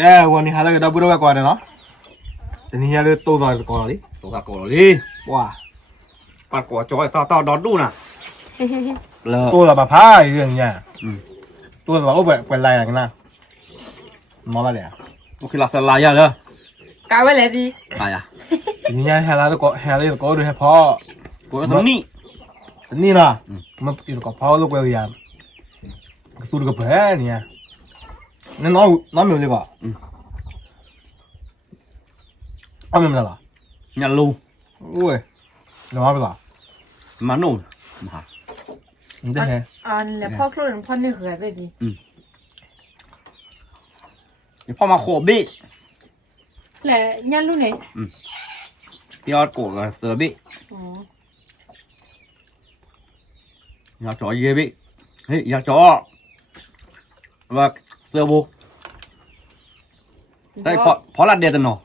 แกวันนี้หาอะไรก็ดับเบิลไว้ก่อนเนาะแต่นี่ยังเลยโตต่อก่อนดิ ตัวก่อนดิ ว้าปากก่อจอยต่อดอนดูน่ะเลย โตต่อมาพาเรื่องเงี้ยโตต่อโอ้เป็นไรอย่างนั้นมองอะไรอ่ะ โอเคเราสลายยังเลย กาไว้เลยดี ตายอ่ะ นี่ยังหาอะไรก็หาอะไรก็ดูให้พ่อ กูตรงนี้ นี่นะมันอีกก็พ่อลูกเวียนก็สู้กับเพื่อนเนี่ยนั่นน้องมีอะไรก่อนอ้าวมีอะไรล่ะ ยันลู โอ้ยน้องไปล่ะ มาโน่นมา มันจะเห็น อันแล้วพ่อครูพ่อนี่เหรอเลยดี พ่อมาโขบบี้ แหละยันรู้ไหน พี่ออดโกกับเสือบี้ อ๋อ อยากจ่อเย่บี้เฮ้ยอยากจ่อว่าเสือบุกได้พอละเดียดเนาะ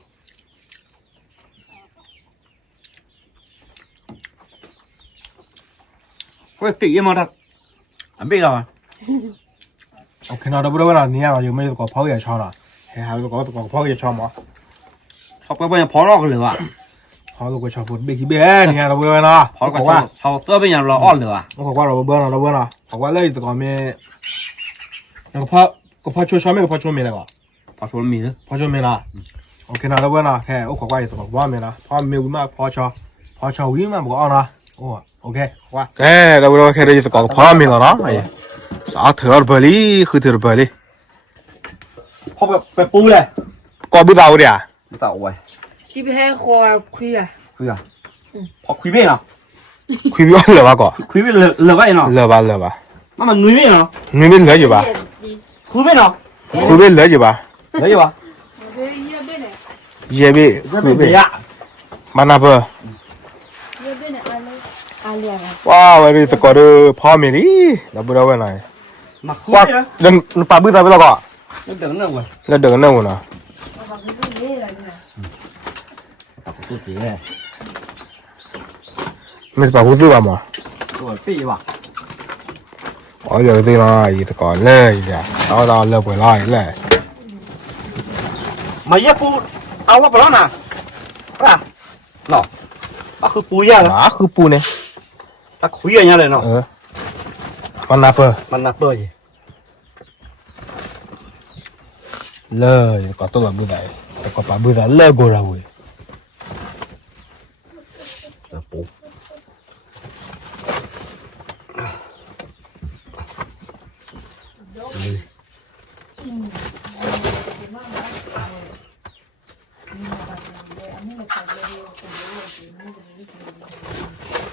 ก็ติยังมาทักอันบี้เรา โอเคนะดับเบิลไว้นะเนี่ยยังไม่ก็พ่ออย่าชอบนะให้หาก็พ่ออย่าชอบมั้ง เขาก็ยังพอรอกันเลยว่ะ พ่อลูกก็ชอบพูดเบกี้เบ้เนี่ยดับเบิลไว้นะ พอก็เขาเสือเป็นอย่างเราอ้อนเลยว่ะ บอกว่าเราเบิร์นเราเบิร์นนะบอกว่าเลยแต่ก่อนมีก็พ่อช่วยชอบไม่ก็พ่อช่วยมีอะไรวะ พอชวนมีเลย พ่อช่วยมีนะโอเคนะดับเบิลนะแค่โอ้ขอว่าแต่ก่อนว่ามีนะพ่อมีวิ่งมาพ่อชอบวิ่งมาบอกเอานะโอ้โอเคว่าแค่ดับเบิลแค่ได้แต่ก่อนพ่อมีแล้วนะไอ้สาเถื่อนเบลี่คือเถื่อนเบลี่ พอไปปูเลย ก็ไม่เอาเดีย ไม่ต่อไว้ ที่ไปให้คอคุยอ่ะ คุยอ่ะพอคุยไม่เนาะ คุยไม่เหลือวะก่อน คุยไม่เหลือไว้เนาะ เหลือปะมันนุ้ยไม่เนาะ 你们乐意吧？ คุยไม่เนาะ 会不会乐意吧？ เหลืออยู่วะ เฮ้ยเยอะไปไหน 也别 ไม่ 会 เป็น 不 ยะ 蛮那不？ เยอะไปไหนอะไรเรียก 哇，我这是搞的泡面的，那不知道为哪？ มาคุย 哇 นะ ，人把杯子不知道搞， แล้วเดี๋ยวนั่งเว้ย 那这个那我呢？ เอาไปดูนี่อะไรเนี่ย ตัดตัวเจ๊ 没是把胡子吧嘛？ ตัวปีว่ะ 我这个地方一直搞累一点，到累不来累。 มาเยี่ยปูเอาว่าไปแล้วนะป่ะเนาะก็คือปูย่าง 哪会不呢？ ถ้าคุยอย่างเงี้ยเลยเนาะ 蛮那不？ มันนับเลย 累，搞到了不来，搞把杯子累过了喂。 ปู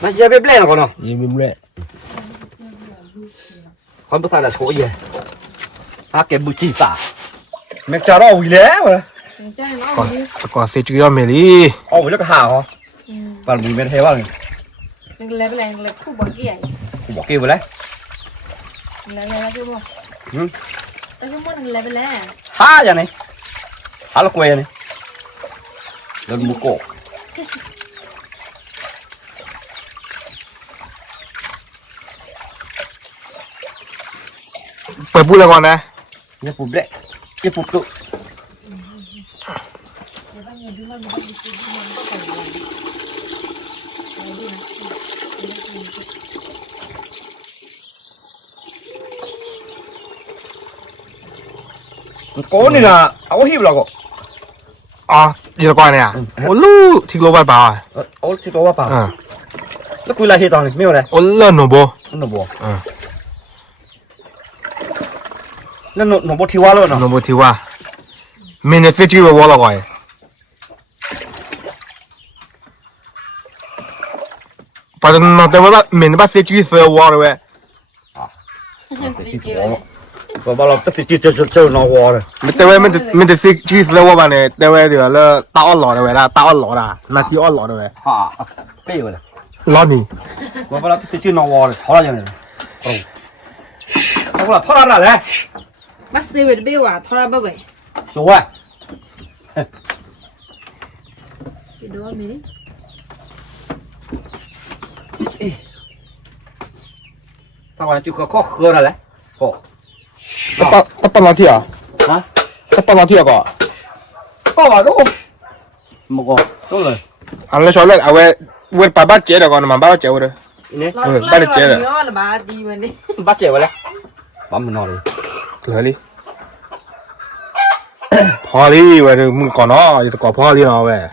มาเยี่ยเบบเล่นก่อนเนาะ 也没没来， คนภาษาละโชยเย่อาเก็บบุจิตาแม็กจาร์เอาอีแล้วเหรอ ใช่เนาะ 搞谁知道没哩？ เอาอีแล้วก็หาเหรอฟันมีไม่เทว่าเลย มันอะไรไปไหนเลยคู่บอกกี่ใหญ่ กูบอกเกี่ยวไปเลย อะไรคือบอกแล้วก็มันอะไรไปแล้ว หาอย่างนี้หาละกวยนี่เดินมุกโก เปิดพูดแล้วก่อนนะ เนี่ยปุ๊บเด็กเนี่ยปุ๊บตุ๊โก้นี่นะเอาหิบแล้วก็ อ่ะอีกก่อนเนี่ยโอ้ลูกที่โลบบ้า เอาสิตัวว่าเปล่าแล้วคุยอะไรเหตุตอนนี้ไม่เอาเลย โอ้เลิศหนูโบ หนูบัวแล้วหนูบัวที่ว่าแล้วเนาะ หนูโบที่ว่ามีเนี่ยฟิจิโร่วอลก่อนปะตอนนั้นแต่ว่ามีเนี่ยฟิจิโร่วอลเลย ก็บอกเราตัดสินใจเจอน้องวอเลย แต่ว่ามันจะฟิจิโร่วอลเนี่ยแต่ว่าเดี๋ยวเราตาอ่อนหล่อเลยนะตาอ่อนหล่อนะนาทีอ่อนหล่อเลย ฮ่าเป้เลย หล่อนี่ ก็บอกเราตัดสินใจน้องวอเลยเขาอะไรอย่างเงี้ยโอ้เขาบอกเขาอะไรเลย มาซื้อไปด้วยว่าทอดบ้าไป สวย ไปดูว่ามี ถ้าวันจุกก็ข้อเขื่อนอะไรโอ้ ตอนนาทีอ่ะ ฮะ他帮他贴个，ก็ว่าดูมันก็ต้องเลย 俺那小人啊我爸爸接的个，妈爸接我的， นี่ 把你接了， เยอะละบาดีวันนี้ บ้าเจ็บไปแล้วบ้ามันนอนเลย 可里。跑哩，我这没搞孬，就是搞跑哩了喂，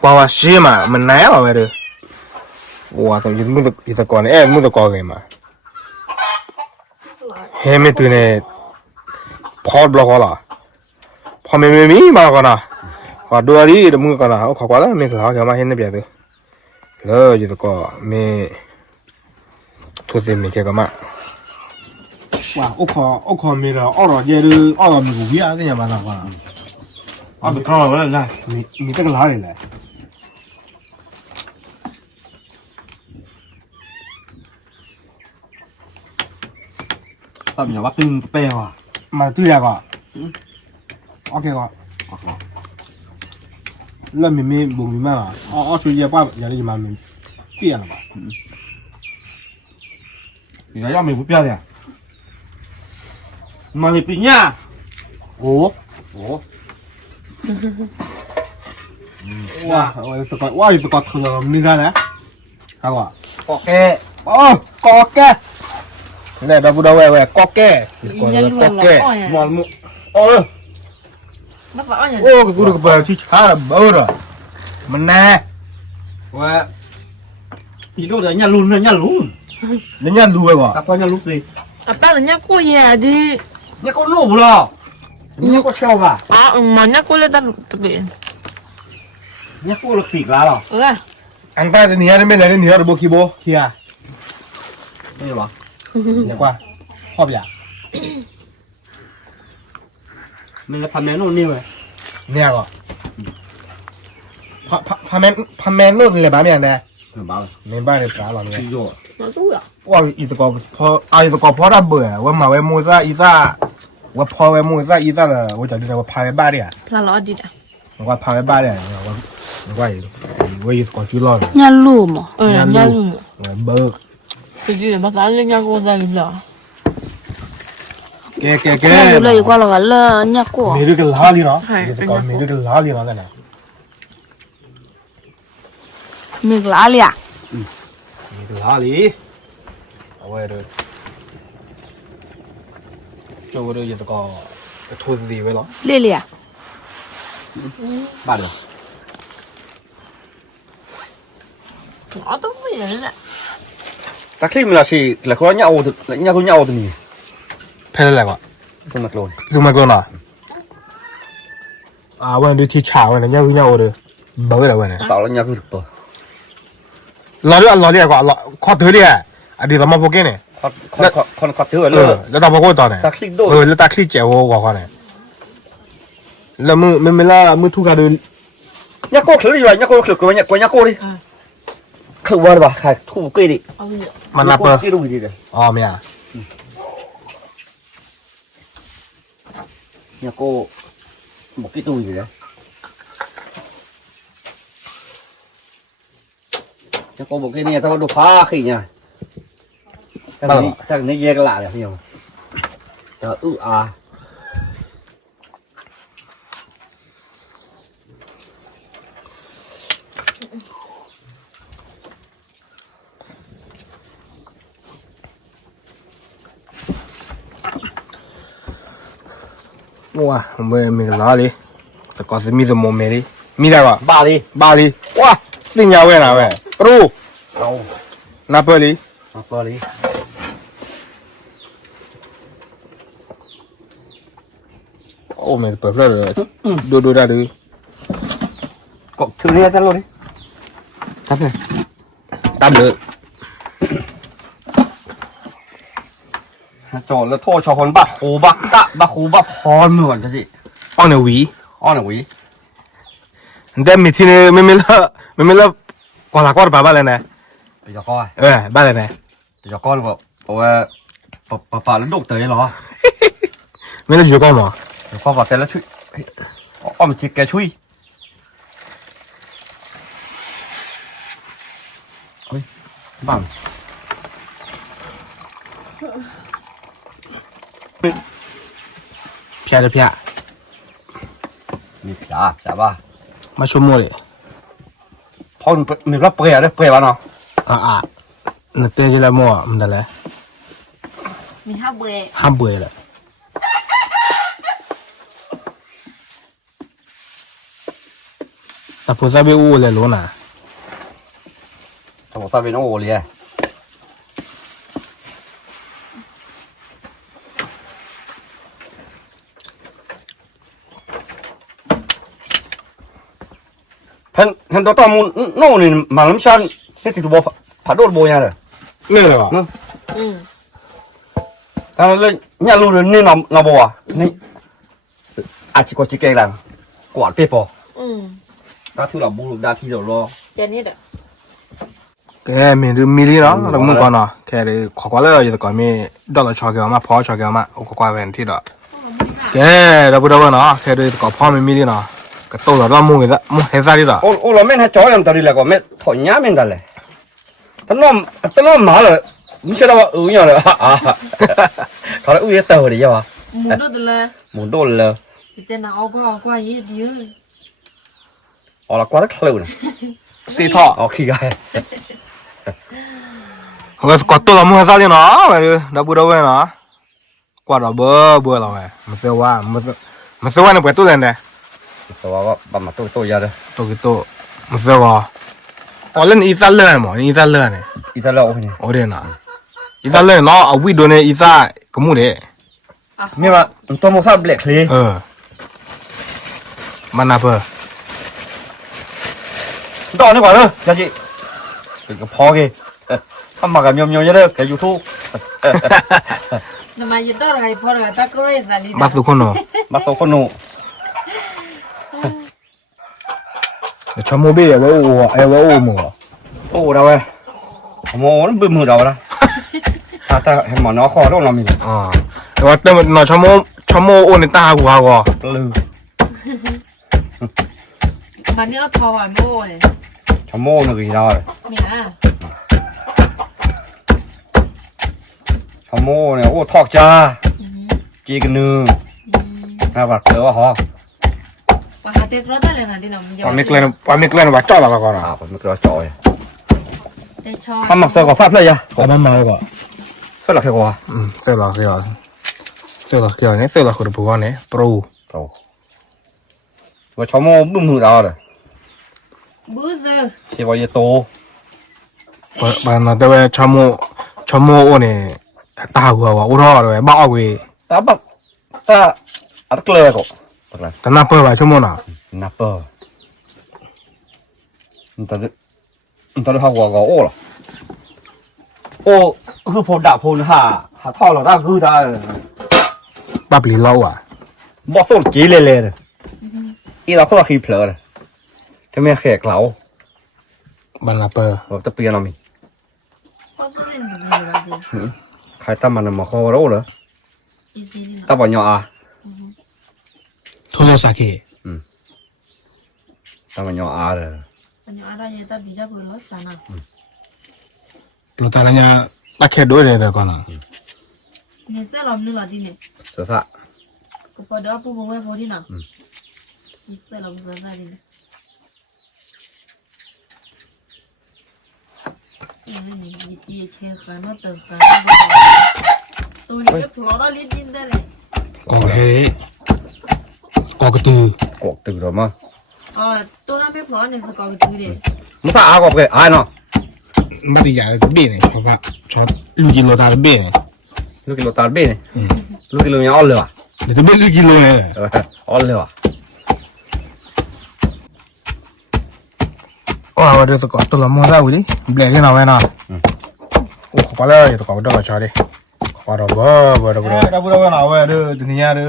搞我洗嘛，没难了喂这，我操，一直搞呢，哎，没得搞个嘛，还没对呢，跑不了好了，跑没嘛搞呢，啊，多哩都没搞呢，我考过了没考好，小嘛现在别的，了就是搞没，兔子没开个嘛。哇，我靠没了，二到米五边这些嘛那个， เอาไปเข้ามาแล้วนะ 你这个哪里来？ ตอนนี้ว่าตึงเปรี้ยวอ่ะ 嘛对呀个，OK 个，那不明白了，二手也把也得蛮明变了吧？ นี่ก็ย่อมมีผู้เปรี้ยวเนี่ยมันมีปีเนี่ย 哦， โอ้ 哇，我一直搞头了，没看嘞，看过？ ก็แก้ 哦，高盖，来这不知道喂，高盖， อีนั่นรว 高 มเรา 盖， อ้อย มอนมุโอ้ย นักว่าอ้อยอย่าง 哦，我这个不要去查了，没了，没难， ว่าอีโดเดี๋ยวเนี่ยลุ้นเนี่ยเนี่ยลุ้น 人家撸个 กับ，พ่อเนี่ยลุ้นสิ อ่ะป้าเลยเนี่ยกูแย่ดิ เนี่ยก็รู้หรอเนี่ยก็เช่าป่ะ อ๋อมันเนี่ยกูเลยตั้งตะเกีย เนี่ยก็หลักสิกแล้วหรอ 俺带着你还没来的，你要是不去不去啊？ ไม่หรอ 你挂，好不呀？ มันจะทำแม่นู่นนี่เว้ย 那个，旁边弄是来把面的， ถึงบ้าเลย 明白的干了没？ ที่โย มาตู้อ่ะ 我一直搞跑，一直搞跑大步，我妈为么子一啥，我跑为么子一啥的，我叫你我爬为八的， พลาล้อดีจ้ะ 我爬为八的，我一直搞追了， nhà lù mà เนี่ยลุง 我没， คือดีภาษาเลยเนี่ยกูได้หรือเปล่า 给， nhà lù là qua là là nhà cổ 没这个哪里了？一直搞没这个哪里了在那？ mình lá lẹ 没这哪里？我这，这我这一直搞兔子地位了。 lẹ lẹ บ้าเลย อ๋อต้องไม่เห็นแหละ ตะคลิปมันละสิแล้วเขาเนี่ยเอาเนี่ยเขาเนี่ยเอาตัวนี้ 拍的来个， สมัครโลน 怎么搞呢？啊，我这提查我呢，人家我这没了我呢。 ต่อแล้วเนี่ยคือถูกตัว 老的个，靠头的，啊，你他妈不给呢？ คนขัดถือเลย 那他不给我当呢？ ตะคลิปโดน 那打可以接我话呢？那没土干的， เนี่ยก็ถือดีว่ะเนี่ยก็ถือกว่าเนี่ยก็ดิคือว่าป่ะใครถูกกี่ดิ เอาเยอะ 嘛那不？ กี่ดูดีเลย 哦没啊？ เนี่ยก็บอกกี่ดูดีเลยเนี่ยก็บอกกี่เนี่ยถ้าว่าดูฟ้าขี้เนี่ยจากนี้เยอะกละเลยพี่น้องจะอา 哇，没哪里，这搞是米子没没的，米那个 บ้าดิ 巴黎，哇，新疆味那喂，不如 เอา 那不里， เอาบ้าดิ 哦没不出来了，多点的， กดถือเนี่ยจะรู้ดิครับเนี่ย 打不了， โจรแล้วโทษชาวคนบักโคบักตะบักโคบักพรเหมือนจะสิ 放点味， อ้อหน่อยวิ 你在每天的没了，搞的爸爸来呢？ ไปจะก้อย 哎，爸来呢？ ไปจะก้อยบอกเพราะว่าป่าแล้วดุเตยเหรอ 没了就搞嘛， เดี๋ยวข้อบอกแต่ละช่วยอ้อมจิกแกช่วยเฮ้ยบ้าง 骗着骗， มีผีใช่ป่ะ มาชั่วโมงเลย พอมีรับเปรี้ยได้เปรี้ยบ้านเนาะ นึกเตะจิละมัวมันนั่นแหละ มีห้าเบะ ห้ามเบื่อเลยแต่พอซาเบอูเลยรู้นะ สมมติว่าเป็นโอเลียเห็นตัวตอมูโน่นี่มาล้ำชันที่ติดตัวผัดโดดโบยาเลย นี่เลยวะ แต่เลยเนี่ยรู้เลยนี่นบัวนี่อาชิโกชิเกลังกวาดเปปอถ้าทุเราบูรุดาที่เรารอ เจนี่เด้อ แกมีลีเนาะเรามึงก่อนเนาะแค่เลยขอกว่าเลยจะก่อนมีดอลลาร์ชอเกี่ยวมาพอชอเกี่ยวมาโอ้ขอกว่าเป็นที่ดอกแกเราพูดว่าเนาะแค่เลยก่อนพอมีลีเนาะก็โตแล้วเรามุ่งกันมุ่งเฮซ่าดีดอก โอ้เราไม่ให้จอยยังตอนนี้แหละก็ไม่ถอยย้ำมันได้เลยท่านน้องมาเลยไม่ใช่ว่าอย่างเลยเขาเลยเตอร์ดีใช่ปะ หมูดูดเลย หมุนโดนเลย แต่น่ะเอาก็เยอะเยอะ อ๋อละกว่าตะคลื่น สีท่อ อ๋อขี้ไก่ ก็กดตัวเรามุ่งเฮซ่าดีเนาะไปเลยเราพูดว่าเนาะกว่าเราเบื่อเราไงมันเสียว่าเนี่ยเปิดตู้เลยเนี่ย ตัวว่าบำบัดตัวยาเลย ตัวกี่ตัวมันเสียว่าอ๋อเล่นอีซ่าเลื่อนมั้งอีซ่าเลื่อนเนี่ย อีตาเราเนี่ย โอ้เดี๋ยวนะอีซ่าเลื่อนเนาะเอาวิดีโอเนี่ยอีซ่าก็มุ่งเด้ มีว่าตัวมุสาเบลคลี มันน่ะเพื่อ ดอกนี่กว่าเลยยาจิเป็นกระเพาะกี่ทำมากับยมเยอะเลยแกยูทูบ ทำไมยุดอะไรพอเราตะกุยสาลี บัสสุคนเนาะ มาโตคนหนู ชมโมบี้ว่าโอ้ว่าโอ้มึง โอ้เราเว้ยโม่บึ้มมือเราละถ้าเห็นหมอน้อคอต้องเรามี แต่ว่าแต่เนาะชมโมโอ้ในตากูฮะก็ ลืม มันเนี่ยทอวันโม่เนี่ย ชะโม่หนึ่งเราเลย มีอ่ะ ชะโม่เนี่ยโอ้ทอกจ้าจีกันนึงนะบัดเจอว่าฮอ ปะหาเตะกระต่ายเลยนะที่น้อง ปามิกเลนว่าจ้อละก่อน ผมไม่กลัวจอย เตะชอ ทำหมักเสือกฟ้าเลยยะ ก็มันมาก็ เสือหลักแค่กว่า เสือละเนี่ยเสือละคือพวกนี้โปร โตว่าชะโม่บึ้มมือเราเลย บูซ เชื่อว่าจะโต บางแต่ว่าชมโมโอ้เนี่ยตากูว่าอุรอเลยบ้าเว้ย แต่บักแต่อัดเกลือก็บักเลย แต่น่าเปิดว่าชมโมน่ะ นับเปอร์ตอนนี้เขาก็โอ้หรอโอ้คือพอด่าพอหาท่อเราได้คือได้ บับลีเล่าอ่ะ บอกส่งจีเลยอีเราคนละคีเพลอเลยจะไม่แขกเรา บันน่าเปิด แบบจะเปลี่ยนเรามี ก็ก็เล่นอยู่เลยว่าสิ ใครตั้มมันมาคอเราเหรอ อีซีนี่ ตั้มวันยออา โทรศัพท์ ตั้มวันยออาเลย อันนี้อะไรจะบีบจะเปิดรถสานะ เราแต่ละเนี่ยตะแค่ด้วยเลยเดี๋ยวก่อนนะ เนี่ยเสื้อลำนึงละที่เนี่ย เสือสะ กูพอเดี๋ยวปุ๊บไว้พอที่น่ะเสื้อลำเสื้อสาลีเนี่ยนี่ยี่เชี่ยขาโน่เติมขาตัวนี้พลอร์ลิดินได้เลย กอกเฮ้กอกตือก อกตื่นหรอมั้ง อ๋อตัวนั้นไม่พลอเนี่ยสกอร์คือเด็ก มุสาอากอกเลยอายเนาะ ไม่ได้อยากเบี้ยเนี่ยเพราะว่าชอบลูกกิโลตาเบี้ยเนี่ย ลูกกิโลตาเบ้เนี่ยลูกกิโลยังอ่อนเลยว่ะ เดี๋ยวจะเบี้ยลูกกิโลเนี่ย อ่อนเลยว่ะ ว้าวเดี๋ยวสกอตตัวละมั่วได้อุ้ยเบลกันเอาไว้นะโอ้ขอเลยตัวก็ได้ชาดิขอเราเบ้อเราเอาไว้เด้อทีนี้เด้อ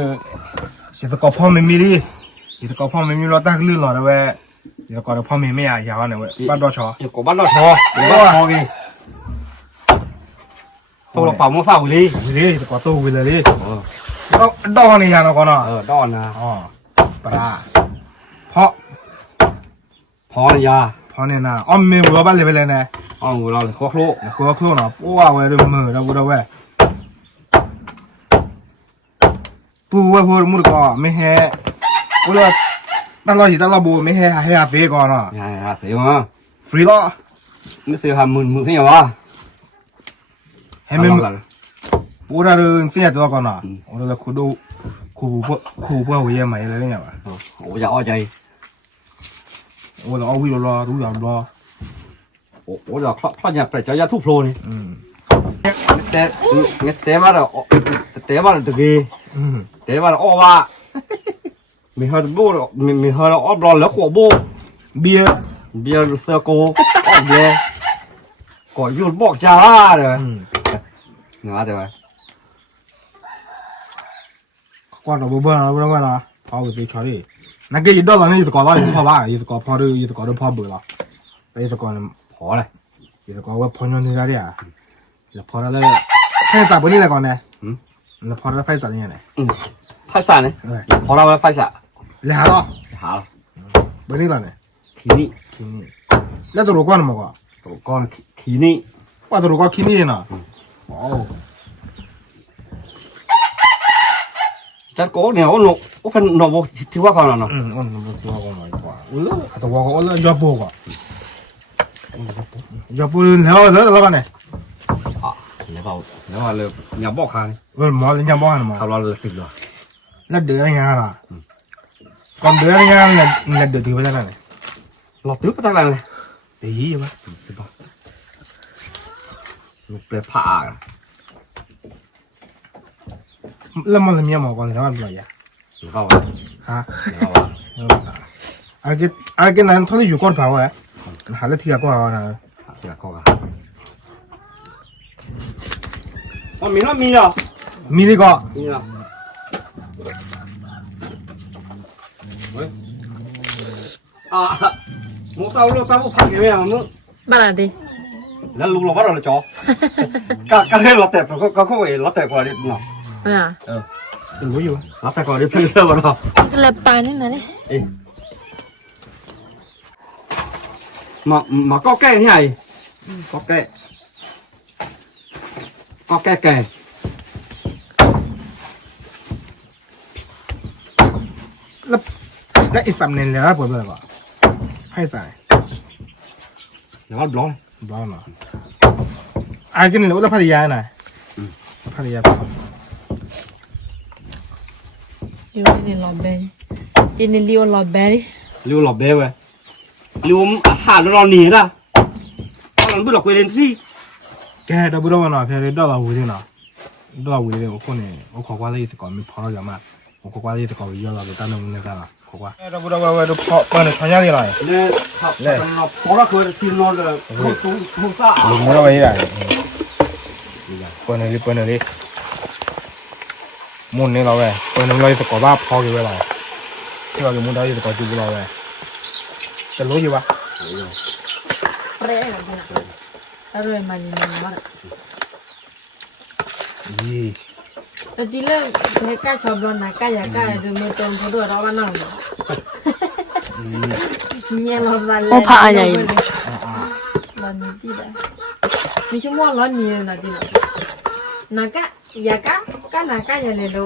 สิสกอพ่อไม่มีดิสิสกอพ่อไม่มีเราตั้งลื่นหรอเด้อเว้ยสิสกอพ่อไม่อยากยาวเนี่ยเว้ยบ้านรอชอ อยู่กับบ้านเราชอบ้านชอกี่ตัวเราเป่ามุสาวิลี วิลสกอตัววิลเลยดอกนี่ยานะก่อนนะ ดอนนะ อ๋อปลาเพราะ พอเลยยา เพราะเนี่ยนะอ้อมมีบัวบ้านเลยไปเลยนะ อ๋อเราเลยควักโล คือว่าครูเนาะว้าวเว้ยเรื่องมือเราบูเราเว้ยปูเว้ยพูดมุดก็ไม่แห่กูเลย那老几那老不没还飞高呢呀，谁嘛？ ，free 了，你谁还没谁哇？还没了。我这都现在知道高呢，我这苦都苦不我也买了那个吧，我家二家，我这熬回了都要了，我这他家在家土坡呢。แต่ว่าตะกี้แต่ว่าอ้อว่ามีเฮาโบมีเฮาอ้อบลอนแล้วขวบโบ เบียร์ เบียร์เซอร์โกอ้อเบียร์ก่อยุดบอกจ้าเลยงาแต่ว่า ก่อนเราบ่นะพอไปสิชอดินักเกยดอลนี่สกอร์ละพอบ้าอีสกอร์พอดูอีสกอร์พอเบื่อละแต่อีสกอร์ พอเลย อีสกอร์ว่าพอนอนนี่ได้อ่ะแล้วพอแล้วไฟสาบนี่แหละก่อนนะแล้วพอแล้วไฟสาเนี่ยนะ ไฟสาเนี่ยพอเราไฟสา แล้วหาละ หา บนี่ละเนี่ย ขีนี่ แล้วตัวรู้ก่อนมั้งก็ ตัวก้อนขีนี่ ว่าตัวรู้ก็ขี้นี่นะโอ้ จัดโก้เนี่ยโอ้หนกโอ้เป็นหนกที่ว่าเขาเนาะ อันนั้นตัวก็มาดีกว่าโอ้แล้วตัวก็โอ้แล้วยอปูก็ยอปูแล้วกันเนี่ย แล้วว่าเลยอย่าบอกใคร หมอเลยยังบอกนะมั้ง เขาเราเลยติดเลย แล้วเดือดยังไงล่ะก่อนเดือดยังไงแล้วเดือดถือไปแล้วเนี่ย เราตื้อไปตั้งแต่เลย เดี๋ยวยี่ป่ะ มันเป็นผ้า แล้วมันมีหมอก่อนแต่ว่าเป็นอะไร หรือเปล่า ฮะอากินนั้นทอดอยู่ก่อนเผาไว้หาแล้วเทียก็เอานะ ที่ละข้อกันอ๋อมีแล้วมีอ่ะ มีนี่ก็ มีอ่ะมึงเศร้าลูกตาบุพักอยู่เนี่ยมึง บ้านดิ แล้วลุงเราว่าเราจ่อก็ให้เราแต่ก็เขาเองเราแต่กว่านิดหน่อย อ่า รู้อยู่ เราแต่กว่านิดเพื่อนเราเนาะ ก็เลยปานนี่นะนี่ เอ้มาก็แก้ที่ไหนก็แก้แก่ แล้วอีก3 เดือนแล้วปวดเลยก็ให้ใส่ แล้วก็บล็อก บ้าเนาะอากินแล้วพัทยาหน่อยพัทยา อยู่นี่รอแบนจีนี่เลี้ยวรอแบน เร็วหลบเบ้เว้ยเร็วหาเราหนีละตอนนั้นบุหรี่ไปเรียนที่ แกดับเบิลวันน่ะแค่ดอลลาร์วิ่งน่ะดอลลาร์วิ่งเลยโอ้คนเนี่ยโอ้ขอว่าเลยสกอร์มีพอแล้วมาโอ้ขอว่าเลยสกอร์เยอะแล้วแต่ตอนนั้นเนี่ยกันขอว่าดับเบิลวันดูพอเปิดทันยาดีเลย เนี่ยครับเราพอเราเคยทีนอนเลยทุ่งซ่า ลุงไม่ได้ไปที่ไหนเปิดเลยมุนนี่เราเว้ยเปิดนี่เราสกอร์บ้าพอกี่เวลาที่เราจะมุนได้สกอร์จูบเราเว้ยจะรู้อยู่ปะ เปรี้ยวกันอร่อยมันมาก ยี่ แต่ทีแรกให้ก้าชอบร้อนนะก้าอยากก้าดูเมตอนพอด้วยเราบ้านนั่งเนี่ยเราบ้านเลยโอ้พาอะไรร้อนนี้ที่ไหนมีชั่วโมงร้อนนี้นะที่ไหนนักก้าอยากก้านักก้าอย่าเลยดู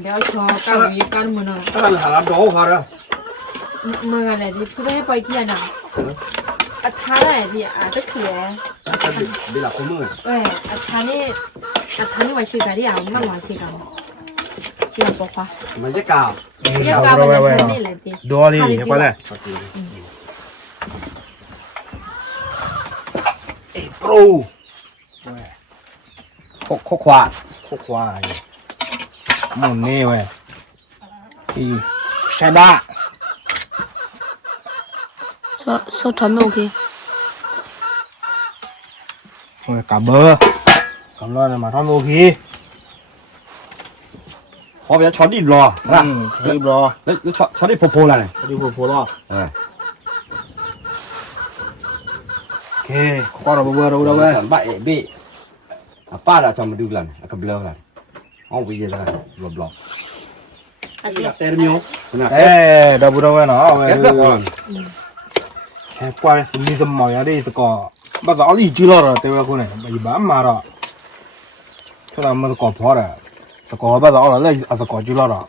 เดี๋ยวชอบก้าวิกันมึงนะ ถ้าเราหาดอกเขาละ มึงอะไรดิพูดให้ไปที่ไหนอัฐานอะไรดิจะเขียน เดี๋ยวเขาเมื่อ เอ้ยอัฐานนี่ว่าชื่อกันดิอ่ะมันว่าชื่อกันชื่อบอกว่า มันจะกล่าว เรียกกันมันเป็นนี่แหละดิ ดูอะไรเนี่ยก็เลยโปร โคควา พวกควายมุนนี่เว้ยอีใช่บ้า 说他们 OK โอ้ยกลับเบอร์คำร้อนมาทำโอเค พอไปช้อนดิบรอนะ รีบรอ แล้วช้อนดิบโพอะไรเนี่ย รีบพูดรอ เออ โอเคก็เราเบอร์เราเว้ย บ้าเอ๋บี้ป้าเราจะมาดูกันกับเบลกันเอาไปยังไงบล็อกเตอร์มิโอ เอ๊ะดับเบิลเว้ยเนาะ แค่แบบก่อน แค่กว่าสมิธมอยาได้สกอร์บ้าจะเอาลีจีลอร์เตะว่าคนเนี่ยไปบ้ามาละถ้าเราไม่สกอร์พอละ สกอร์บ้านเราแล้วเอาสกอร์จุฬาอ่ะ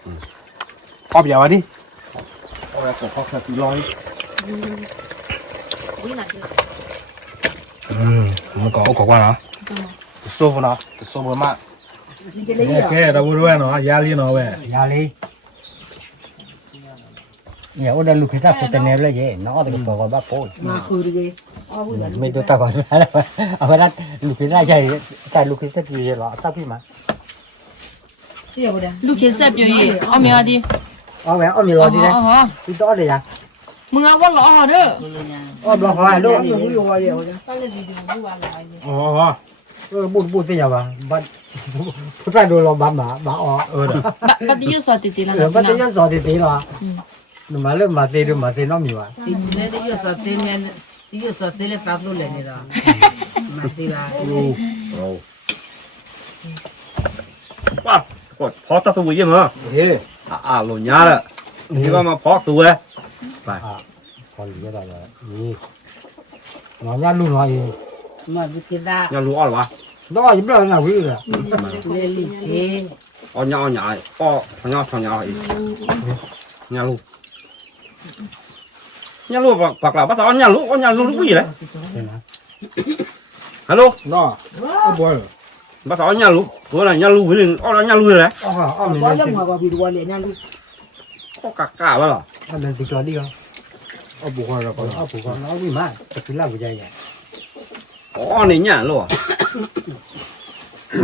ออบอย่างวะดิออบอย่างสกอร์แค่400มันก็ขอกว่านะโซ่นะโซ่เบอร์มากแค่เราด้วยเนาะยาลีเนาะเว้ย ยาลีเนี่ยโอ้เดินลูกพิซซ่าพูดแต่เนรเลยเย่น้องเอาแต่กระเป๋าบ้าโป้ไม่ตัวตาก่อนเอาไปนั่นลูกพิซซ่าใหญ่แต่ลูกพิซซ่าดีเหรอตั้งพี่มา ลูกเขียนแซ่บอยู่ยี่เอาเมียดิ เอาแหวนเอามีรอดีนะ อ๋อ พี่ต้อเลยยัง มึงเอาว่าหล่อเด้อ อ๋อบอกเขาลูก อ๋อ บุญที่ยังวะบ้านผู้ชายดูเราบ้าหมาอ๋อ ปฏิยุทธ์สอดติดแล้ว เออบ้านที่ยังสอนตีหรอหนูมาเริ่มมาตีดูมาตีน้องมีวะ io so te le fatto le ne da ma ti la ว้าวกดพอตัดตัวยังเหรอ เฮ้ หล่นยาละนี่ก็มาพอตัวไป คนเยอะเลยนี่น้องย่าลูกน้อย ma ti da ยังรู้อ่อนวะ น้อยยิ่งเรื่องน่าวิ่งเลย le lice อ่อนยาอ่อนยาป้ออ่อนยาอ่อนยาอีกยังรู้ยังรู้ปากหลับภาษาอ่อนยารู้รู้ยี่เลยฮัลโหล เนาะเอาบ่อย ภาษาอ่อนยารู้ตัวนั้นยารู้วิ่งอ่อนยารู้เลย อ๋อมี quale ma va più quale ne lu ก็กะวะล่ะ อันนั้นติดตัวดีก็ เอาบุกเข้าแล้วก็ เอาผูกน้องวิ่งมาจะกินเหล้ากูใจใหญ่ อ๋อนี่เนี่ยรู้อ่ะ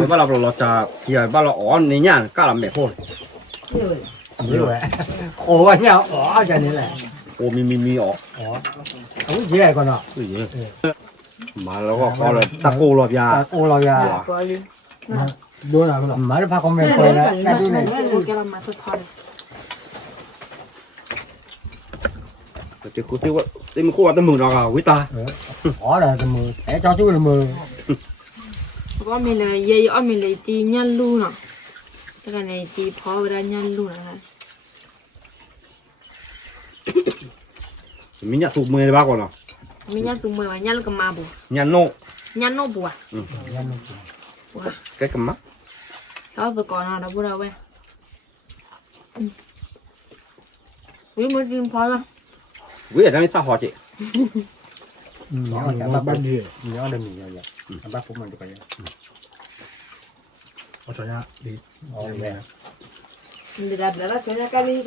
บ้านเราจะเกี่ยบ้านเราอ๋อนี่เนี่ยกะลำแบบโคตร นี่แหละโอ้ยเนี่ยอ๋อจะนี่แหละ โอ้มีอ๋อ อ๋อเอาเยอะก่อนเนาะ อุ้ยมาแล้วก็เขาเลยตะโกนหลบยา โอ้เราอย่าดูนะมาจะพาคอมเมนต์ไปนะแค่ดูหน่อย แต่กูที่ว่าที่มึงกูว่าแต่มึงเราวิตา อ๋อเลยแต่มือแต่จอจู้เลยมือ ก็มีเลยเยอะมีเลยตียันลูน่ะแต่กันในตีพอเวลายันลูนะฮะ มีเนี่ยถูกมือในบ้านก่อนเนาะ มียันตุ้มมือมายันลูกมาบุ เนี่ยโน ยันโนบัว cái cầm mắt แล้วตัวก่อนเราพูดเอาไว้วิ่งมากินพอละ quý ở đây sao họ chị เนี่ยแต่บ้านดีเนี่ยเดินหนีอย่างเงี้ยบ้านผมมันจะไปยัง เอาชนะดี อ๋อเนี่ย la sogna che la canile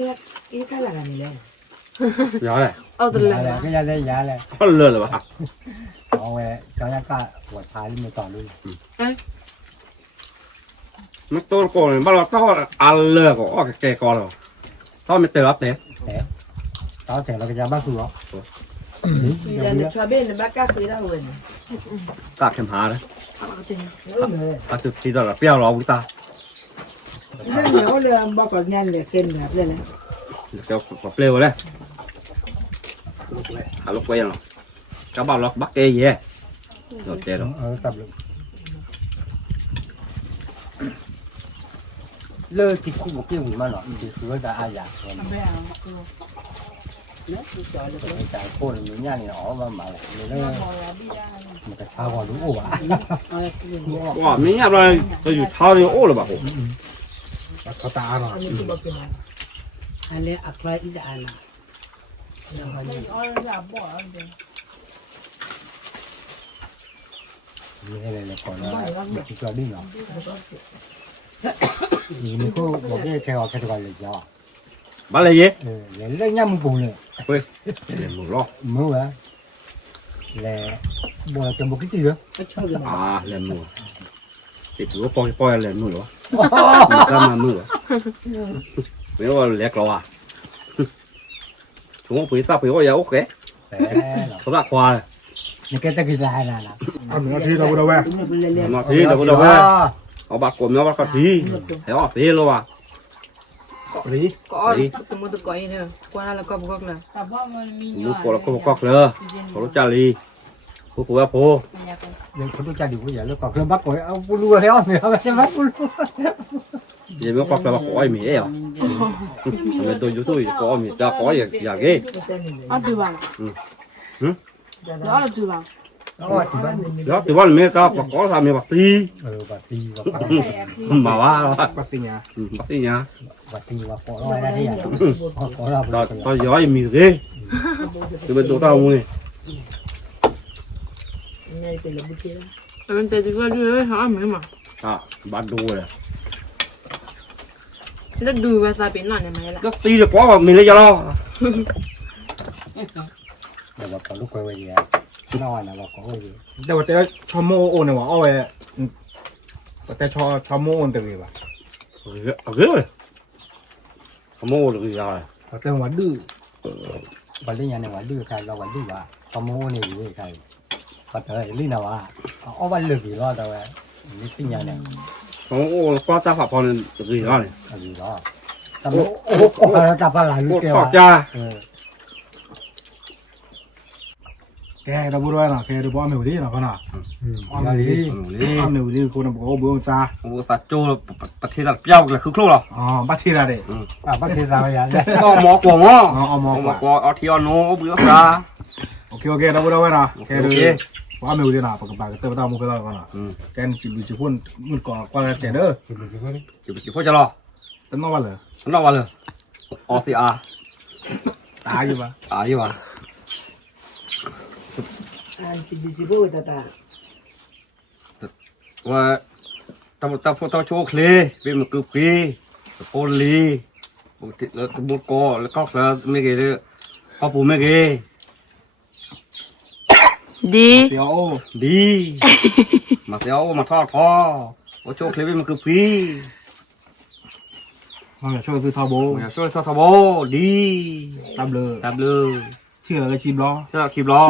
gió này เอาตัวเลย ก็ยันเลยยาเลย nó lừa rồi bà เอาไว้ก็ยังก็หัวท้ายมือต่อด้วย nó to con này bắt đầu to ăn lừa của cái con rồi to mới từ lắm thế ตอนเสร็จเราก็จะบ้านคือหรอ non c'ha bene ma cazzo era quello ta xem hà đấy เอาจริง ta từ khi đó là bèo nó chúng ta io le un po' con niente che ne ha le kéo quả pleo vào đây à lúc quay rồi các bạn lọc bắt kê gì ấy rồi chè rồi ตับเลยเลิกติดคุกเกี่ยวมาหรอติดคุกก็อาญาจ่ายโคนมีญาติเนี่ยอ๋อมาเลยเลยมันจะพาก่อนรู้อ่ะ wow mấy nhà rồi tôi dù thao đi ô rồi bà hộ เขาตาเนาะ alle a fare il ana นี่อะไรเลยก่อนนะติดตัวดิ้นหรอนี่ก็บอกได้แค่ว่าแค่ตัวเลยจ้า bắt lấy gì เล่นย่ำปูเลย quên để một lo มือวะแล้วบัวจะบอกกี่ตัว à lên mùa thì cứ coi lên mùa rồi ra mà mùa nếu mà lẹt rồi à chúng có quý ta quý có dấu ok แต่ เขาตักควาย นี่แกตะกี้ได้นะนะ เอาหนึ่งนาทีเราดูแว่ nó thì đâu có đâu á họ bạc cồn nó bạc cà thì thấy họ thì luôn à หลี ก็อ้อนตัวมือตัวก่อยเนี่ยกว่าแล้วก็บุกเลย mua cồn nó có một cọc nữa có nó trả li cô cô cô เดี๋ยวคนรู้จักดีกูอย่าเลิกก่อนเครื่องบักก่อนเอาปูรัวแล้วเนี่ยไม่ใช่บักปูรัว giờ mới cọc là bạc có mì à người tôi chú tôi có mì ta có gì ghê เอาดูบ้างแล้วเอาดูบ้าง đó thì vẫn đó từ bao nhiêu tao có làm gì bạc ti bà ti mà baปัสสิญา bác sĩ nhà bà ti bà có nói ra thế à có ra rồi tao giỏi mì ghê từ bên chỗ tao mua này แต่เป็นเตจิว่าด้วยเขาเอาไหมมา à bán đồ này แล้วดูวาซาบิหน่อยได้ไหมล่ะ đó ti là quá mà mình lấy cho lo để bà có lúc quay về gì nói là bà có cái gì แต่ว่าแต่ชอโมโอนเนี่ยว่าเอาไว้แต่ชอโมโอนแต่ว่า ghê rồi không mua được gì rồi แต่ว่าดื้อ bà đi nhà này bà đưa khai là bà đưa bà có mua này gì khai bà tới lý nào à ở bà lừa gì lo đâu à lý sinh nhà này không mua quá ta phạm còn được gì đó này là gì đó tập ô tập là lúc một kêu thọt cha แกเราพูดว่าน่ะแกดูบ่แม่ดีน่ะพ่อน่ะอ้อมดี đi อ้อมดีคนน่ะบอกว่าบ่ซา mua sạch chua là bật thi đặt nhau là khứ khúc rồi อ๋อบัดทีละเด้ à bắt thế sao vậy nó mò cuồng á อ๋อเอามองว่า mò ở theo nó bữa ra โอเคเราพูดว่าน่ะแกดู ok ว่าแม่ดีน่ะปากปากเติบโตมื้อก็แล้วน่ะแกนจิพุ่นมันก่อกว่าแต่เด้อ chỉ phải cho lo ตั้งว่าเลย nó vào rồi ở thì à ตายอยู่ป่ะ à gì mà và tao cho khế vì mà cứ phí con ly một co là cóc là mấy cái đó có bù mấy cái ดี เดี๋ยว đi mà xéo mà tho có cho khế vì mà cứ phí มันช่วยซื้อทอโบ mà xôi sao thao bố đi ตามเลย đạp lư ที่อะไรกินล้อ cho kịp lo